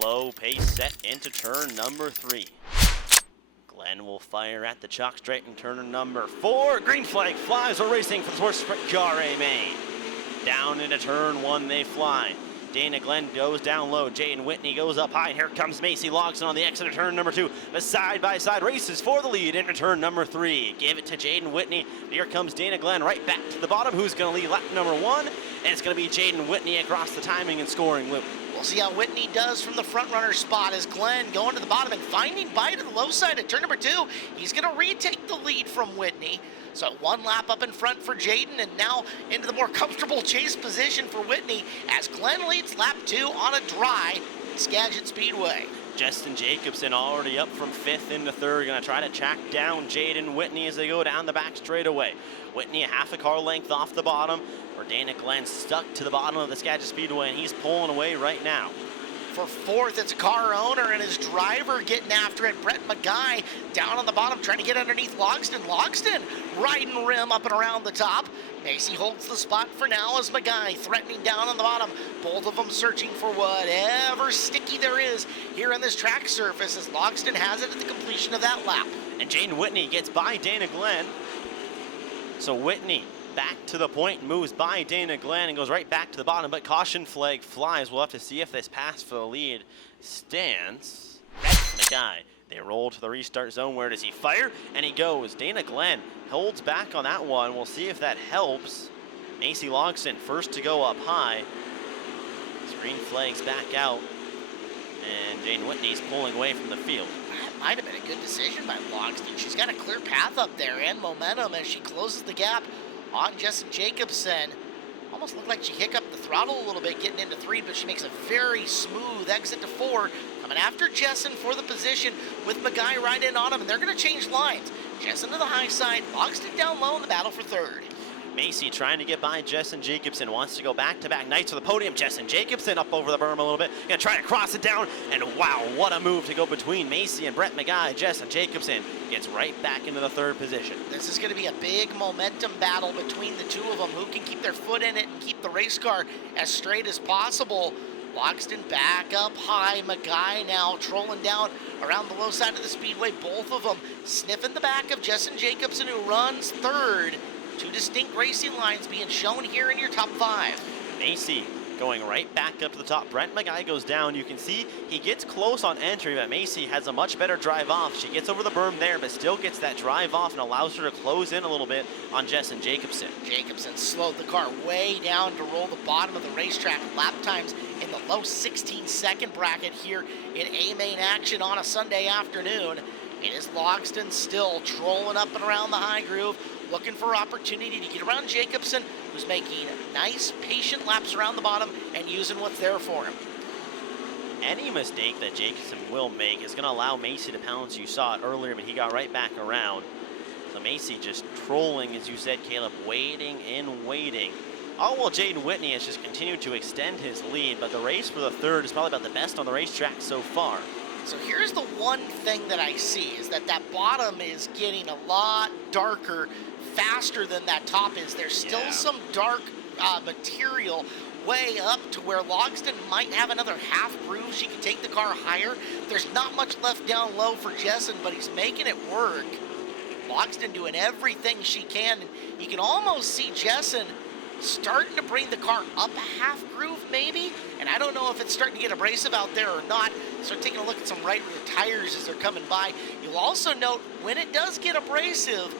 slow pace set into turn number 3. Glenn will fire at the chalk straight in turn number 4. Green flag flies. We're racing for the Sports Sprint Car Main. Down into turn 1 they fly. Dana Glenn goes down low. Jaden Whitney goes up high. And here comes Macy Logston on the exit of turn number 2. The side-by-side races for the lead into turn number 3. Give it to Jaden Whitney. Here comes Dana Glenn right back to the bottom. Who's going to lead lap number 1? And it's going to be Jaden Whitney across the timing and scoring loop. We'll see how Whitney does from the front runner spot as Glenn going to the bottom and finding by to the low side at turn number 2. He's going to retake the lead from Whitney. So 1 lap up in front for Jaden, and now into the more comfortable chase position for Whitney as Glenn leads lap 2 on a dry Skagit Speedway. Justin Jacobson already up from 5th into 3rd. Going to try to track down Jaden Whitney as they go down the back straightaway. Whitney a half a car length off the bottom, where Dana Glenn stuck to the bottom of the Skagit Speedway, and he's pulling away right now. For 4th, it's a car owner and his driver getting after it. Brett McGuy down on the bottom trying to get underneath Logston. Logston riding rim up and around the top. Macy holds the spot for now as McGuy threatening down on the bottom. Both of them searching for whatever sticky there is here on this track surface as Logston has it at the completion of that lap. And Jaden Whitney gets by Dana Glenn. So Whitney back to the point, moves by Dana Glenn and goes right back to the bottom, but caution flag flies. We'll have to see if this pass for the lead stands. McGuy, they roll to the restart zone. Where does he fire? And he goes. Dana Glenn holds back on that one. We'll see if that helps. Macy Logston first to go up high. Green flags back out, and Jane Whitney's pulling away from the field. That might have been a good decision by Logston. She's got a clear path up there and momentum as she closes the gap on Justin Jacobson. Almost looked like she hiccuped the throttle a little bit getting into 3, but she makes a very smooth exit to 4. Coming after Jessen for the position with McGuy right in on him, and they're going to change lines. Jessen to the high side, Logston down low in the battle for 3rd. Macy trying to get by Jessen Jacobson, wants to go back-to-back nights for the podium. Jessen Jacobson up over the berm a little bit, gonna try to cross it down, and wow, what a move to go between Macy and Brett McGuy. Jessen Jacobson gets right back into the 3rd position. This is gonna be a big momentum battle between the two of them. Who can keep their foot in it and keep the race car as straight as possible? Logston back up high. McGuy now trolling down around the low side of the speedway. Both of them sniffing the back of Jessen Jacobson, who runs 3rd. Two distinct racing lines being shown here in your top 5. Macy going right back up to the top. Brent McGuy goes down. You can see he gets close on entry, but Macy has a much better drive off. She gets over the berm there, but still gets that drive off and allows her to close in a little bit on Jessen Jacobson. Jacobson slowed the car way down to roll the bottom of the racetrack. Lap times in the low 16-second bracket here in A-Main action on a Sunday afternoon. It is Logston still trolling up and around the high groove, looking for opportunity to get around Jacobson, who's making nice, patient laps around the bottom and using what's there for him. Any mistake that Jacobson will make is going to allow Macy to pounce. You saw it earlier, but he got right back around. So Macy just trolling, as you said, Caleb, waiting and waiting. Oh, well, Jaden Whitney has just continued to extend his lead, but the race for the 3rd is probably about the best on the racetrack so far. So here's the one thing that I see is that bottom is getting a lot darker faster than that top is. There's still some dark material way up to where Logston might have another half groove. She can take the car higher. There's not much left down low for Jessen, but he's making it work. Logston doing everything she can. And you can almost see Jessen starting to bring the car up a half groove maybe, and I don't know if it's starting to get abrasive out there or not. Start taking a look at some right rear tires as they're coming by. You'll also note when it does get abrasive,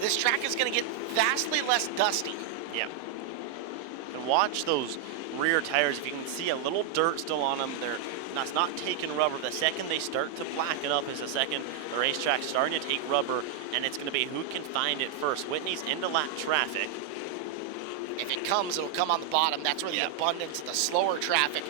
this track is going to get vastly less dusty. Yeah. And watch those rear tires. If you can see a little dirt still on them, that's not taking rubber. The second they start to blacken up is the second the racetrack's starting to take rubber, and it's going to be who can find it first. Whitney's into lap traffic. If it comes, it'll come on the bottom. That's where the abundance of the slower traffic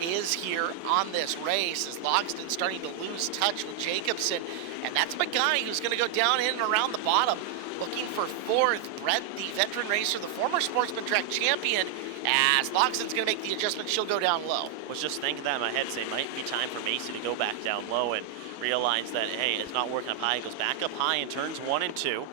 is here on this race, as Logston starting to lose touch with Jacobson. And that's McGuy who's going to go down in and around the bottom, looking for 4th. Brett, the veteran racer, the former Sportsman track champion, as Logston's going to make the adjustment. She'll go down low. Was just thinking that in my head, saying might be time for Macy to go back down low and realize that, hey, it's not working up high. It goes back up high in turns 1 and 2.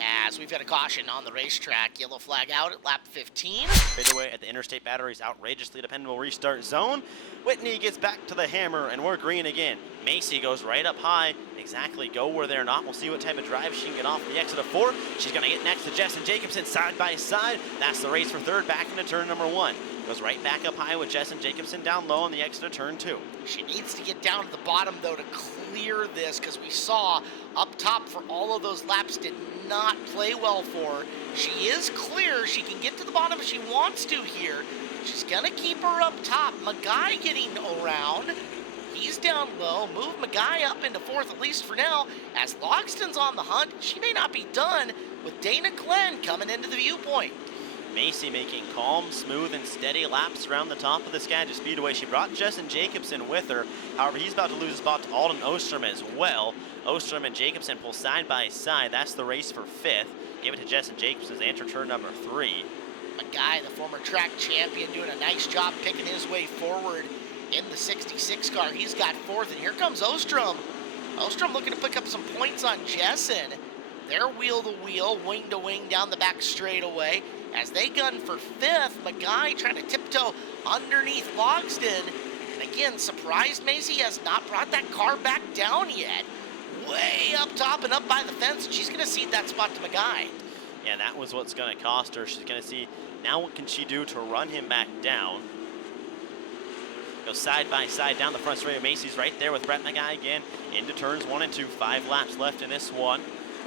As we've got a caution on the racetrack. Yellow flag out at lap 15. Fadeaway at the Interstate Battery's outrageously dependable restart zone. Whitney gets back to the hammer, and we're green again. Macy goes right up high. Exactly, go where they're not. We'll see what type of drive she can get off the exit of 4. She's going to get next to Jess Jacobson side by side. That's the race for third, back into turn number 1. Goes right back up high with Jess Jacobson down low on the exit of turn 2. She needs to get down to the bottom, though, to clear this, because we saw up top for all of those laps did not play well for her. She is clear. She can get to the bottom if she wants to here. She's going to keep her up top. Magai getting around. He's down low. Move Magai up into 4th, at least for now. As Logston's on the hunt, she may not be done with Dana Glenn coming into the viewpoint. Macy making calm, smooth, and steady laps around the top of the Skagit Speedway. She brought Jess Jacobson with her. However, he's about to lose a spot to Alden Ostrom as well. Ostrom and Jacobson pull side by side. That's the race for 5th. Give it to Jess Jacobson as they enter turn number 3. Magai, the former track champion, doing a nice job picking his way forward in the 66 car. He's got 4th, and here comes Ostrom. Ostrom looking to pick up some points on Jessen. They're wheel to wheel, wing to wing down the back straightaway. As they gun for 5th, Magai trying to tiptoe underneath Logston. And again, surprised Macy has not brought that car back down yet. Way up top and up by the fence, and she's going to cede that spot to Magai. Yeah, that was what's going to cost her. She's going to see now what can she do to run him back down. Go side by side down the front straight. Macy's right there with Brett Magai again into turns 1 and 2. 5 laps left in this one.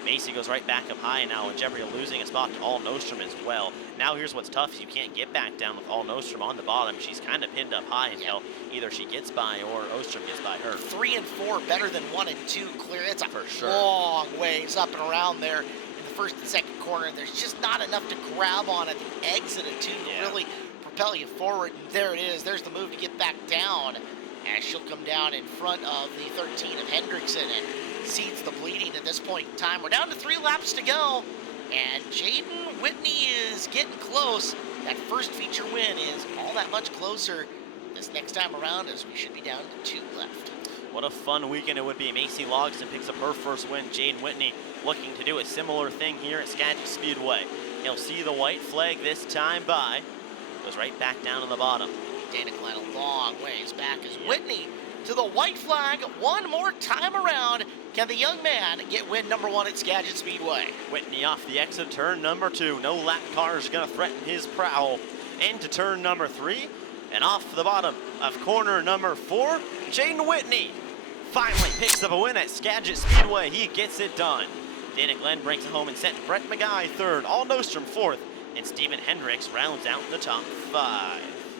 Macy goes right back up high now, and Jeopardy losing a spot to Alden Ostrom as well. Now here's what's tough is you can't get back down with Alden Ostrom on the bottom. She's kind of pinned up high until either she gets by or Ostrom gets by her. 3 and 4 better than 1 and 2 clear. It's a For sure. long ways up and around there in the 1st and 2nd corner. There's just not enough to grab on at the exit of 2 to really propel you forward. And there it is. There's the move to get back down as she'll come down in front of the 13 of Hendrickson and cedes the bleeding at this point in time. We're down to 3 laps to go, and Jaden Whitney is getting close. That first feature win is all that much closer this next time around, as we should be down to 2 left. What a fun weekend it would be. Macy Logston picks up her first win. Jaden Whitney looking to do a similar thing here at Skagit Speedway. He'll see the white flag this time by. Goes right back down to the bottom. Dana Glenn a long ways back as Whitney to the white flag one more time around. Can the young man get win number 1 at Skagit Speedway? Whitney off the exit turn number 2. No lap car is going to threaten his prowl. Into turn number 3. And off the bottom of corner number 4, Jaden Whitney finally picks up a win at Skagit Speedway. He gets it done. Dana Glenn brings it home and sent Brett Magai 3rd, Alden Ostrom 4th, and Stephen Hendricks rounds out the top 5.